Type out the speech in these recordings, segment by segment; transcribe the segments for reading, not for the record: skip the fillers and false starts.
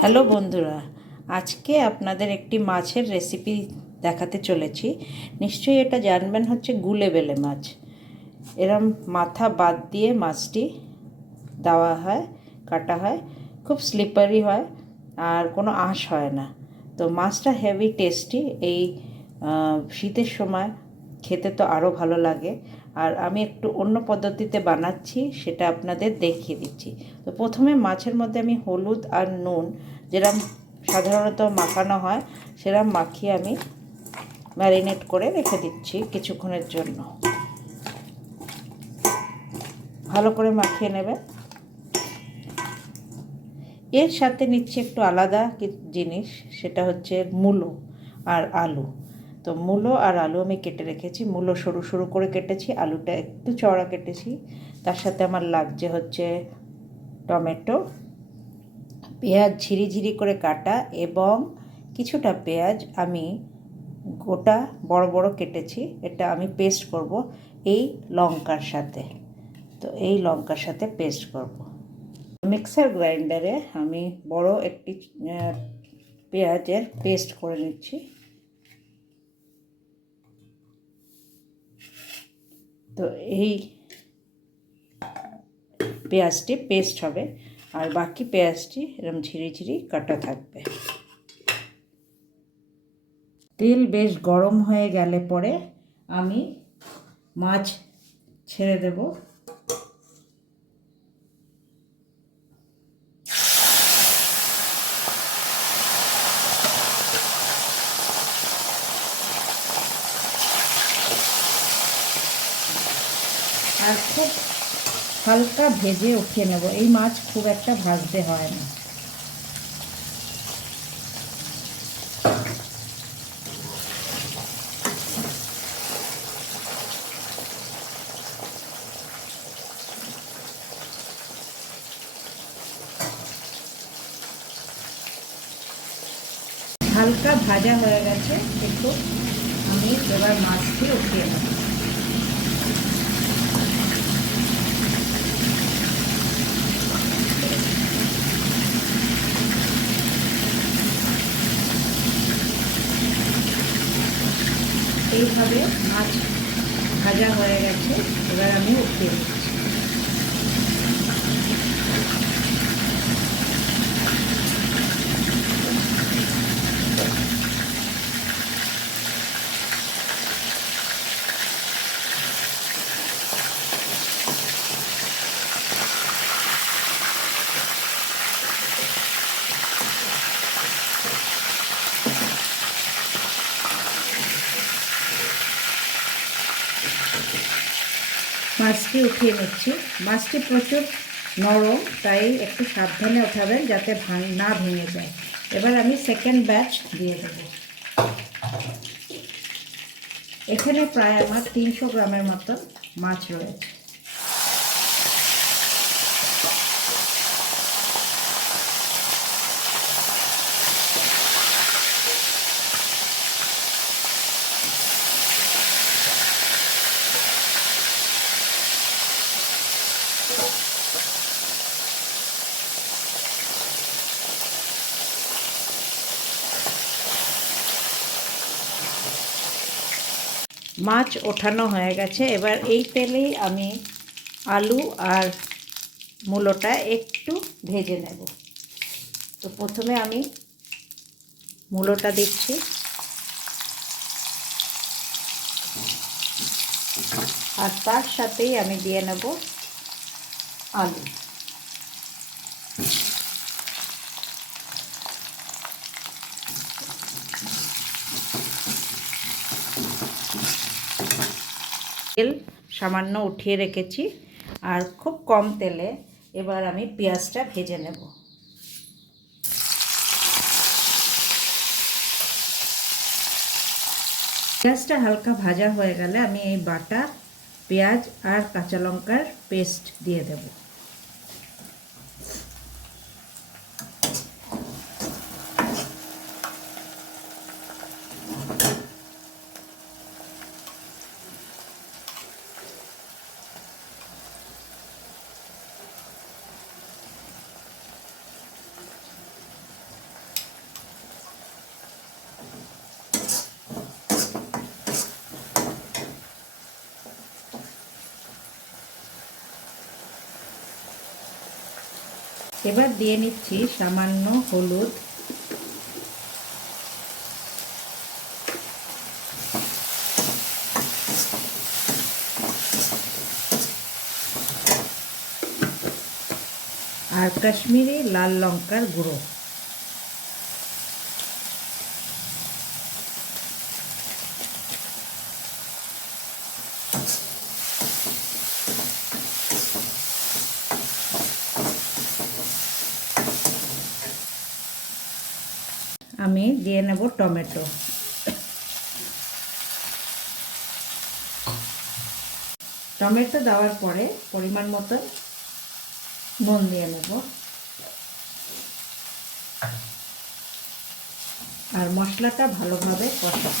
Hello বন্ধুরা, আজকে আপনাদের একটি মাছের রেসিপি দেখাতে চলেছি। নিশ্চয়ই এটা জানবেন, হচ্ছে গুলে বেলে মাছ। এরম মাথা বাদ দিয়ে মাছটি দেওয়া হয়, কাটা হয়, খুব স্লিপারি হয় আর কোনো আঁশ হয় না। তো মাছটা হেভি টেস্টি। এই শীতের সময় খেতে তো আরও ভালো লাগে। আর আমি একটু অন্য পদ্ধতিতে বানাচ্ছি, সেটা আপনাদের দেখিয়ে দিচ্ছি। তো প্রথমে মাছের মধ্যে আমি হলুদ আর নুন যেরকম সাধারণত মাখানো হয় সেরকম মাখিয়ে আমি ম্যারিনেট করে রেখে দিচ্ছি কিছুক্ষণের জন্য। ভালো করে মাখিয়ে নেবে। এর সাথে নিচ্ছি একটু আলাদা জিনিস, সেটা হচ্ছে মূলো আর আলু। তো মূলো আর আলু আমি কেটে রেখেছি। মূলো সরু সরু করে কেটেছি, আলুটা একটু চওড়া কেটেছি। তার সাথে আমার লাগছে হচ্ছে টমেটো, পেঁয়াজ ঝিরিঝিরি করে কাটা, এবং কিছুটা পেঁয়াজ আমি গোটা বড় বড় কেটেছি। এটা আমি পেস্ট করব এই লঙ্কার সাথে। তো এই লঙ্কার সাথে পেস্ট করব। মিক্সার গ্রাইন্ডারে আমি বড় একটি পেঁয়াজের পেস্ট করে নিচ্ছি। তো এই পেঁয়াজটি পেস্ট হবে, আর বাকি পেঁয়াজটি এরকম ঝিরিঝিরি কাটা থাকবে। তেল বেশ গরম হয়ে গেলে পরে আমি মাছ ছেড়ে দেব। আর খুব হালকা ভেজে উঠিয়ে নেব। এই মাছ খুব একটা ভাজতে হয় না। হালকা ভাজা হয়ে গেছে, একটু আমি এবার মাছটি উঠিয়ে নেব। এইভাবে মাছ ভাজা হয়ে গেছে, এবার আমি উঠিয়ে দিচ্ছি। মাছটি উঠিয়ে নিচ্ছি। মাছটি প্রচুর নরম, তাই একটু সাবধানে উঠাবেন যাতে না ভেঙে যায়। এবার আমি সেকেন্ড ব্যাচ দিয়ে দেবো। এখানে প্রায় আমার 300 গ্রামের মতন মাছ রয়েছে। মাছ ওঠানো হয়ে গেছে। এবার এই তেলেই আমি আলু আর মূলোটা একটু ভেজে নেব। তো প্রথমে আমি মূলোটা দিচ্ছি, আর তার সাথেই আমি দিয়ে নেব আলু। তেল সামান্য উঠিয়ে রেখেছি, আর খুব কম তেলে এবার আমি পেঁয়াজটা ভেজে নেব। পেঁয়াজটা হালকা ভাজা হয়ে গেলে আমি এই বাটা পেঁয়াজ আর কাঁচা লঙ্কার পেস্ট দিয়ে দেব। এবার দিয়ে নিচ্ছি সামান্য হলুদ, আর কাশ্মীরি লাল লঙ্কার গুঁড়ো। আমি দিয়ে নেব টমেটো। টমেটো দেওয়ার পরে পরিমাণ মতো নুন দিয়ে নেব আর মশলাটা ভালোভাবে কষাবো।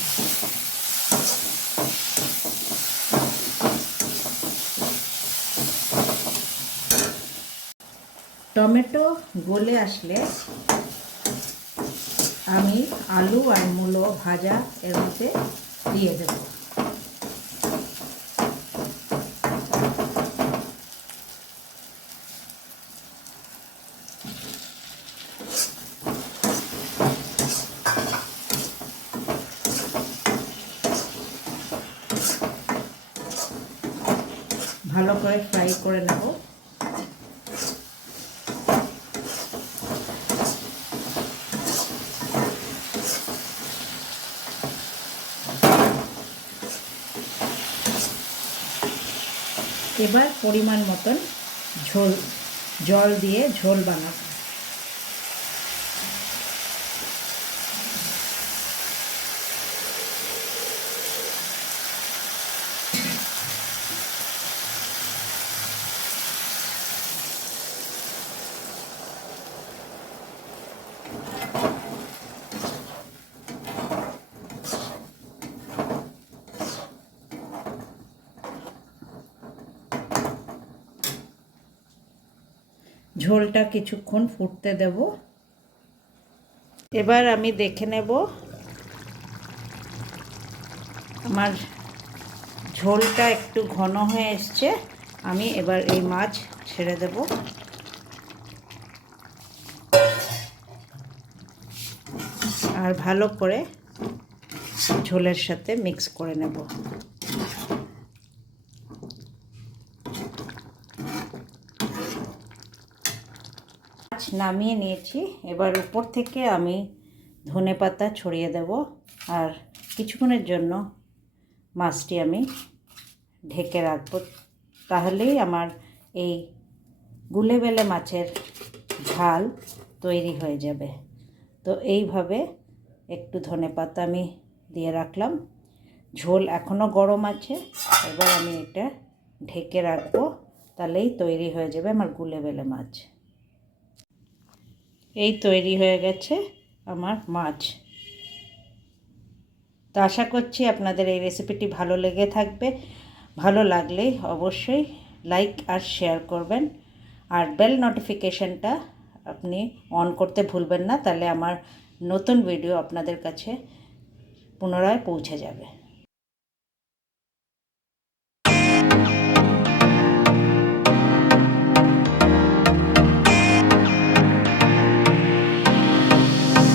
টমেটো গলে আসলে আমি আলু আর মূলো ভাজা এর মধ্যে দিয়ে দেব। ভালো করে ফ্রাই করে নেব। এবার পরিমাণ মতন জল দিয়ে ঝোল বানাবো। ঝোলটা কিছুক্ষণ ফুটতে দেব। এবার আমি দেখে নেব আমার ঝোলটা একটু ঘন হয়ে এসছে। আমি এবার এই মাছ ছেড়ে দেব। আর ভালো করে ঝোলের সাথে মিক্স করে নেব। মাছ নামিয়ে নিয়েছি। এবার উপর থেকে আমি ধনেপাতা ছড়িয়ে দেব আর কিছুক্ষণের জন্য মাছটি আমি ঢেকে রাখব। তাহলেই আমার এই গুলেবেলে মাছের ঝাল তৈরি হয়ে যাবে। তো এইভাবে একটু ধনেপাতা আমি দিয়ে রাখলাম। ঝোল এখনও গরম আছে। এবার আমি এটা ঢেকে রাখবো, তাহলেই তৈরি হয়ে যাবে আমার গুলেবেলে মাছ। এই তৈরি হয়ে গেছে আমার মাছ। তো আশা করছি আপনাদের এই রেসিপিটি ভালো লেগে থাকবে। ভালো লাগলে অবশ্যই লাইক আর শেয়ার করবেন আর বেল নোটিফিকেশনটা আপনি অন করতে ভুলবেন না, তাহলে আমার নতুন ভিডিও আপনাদের কাছে পুনরায় পৌঁছে যাবে।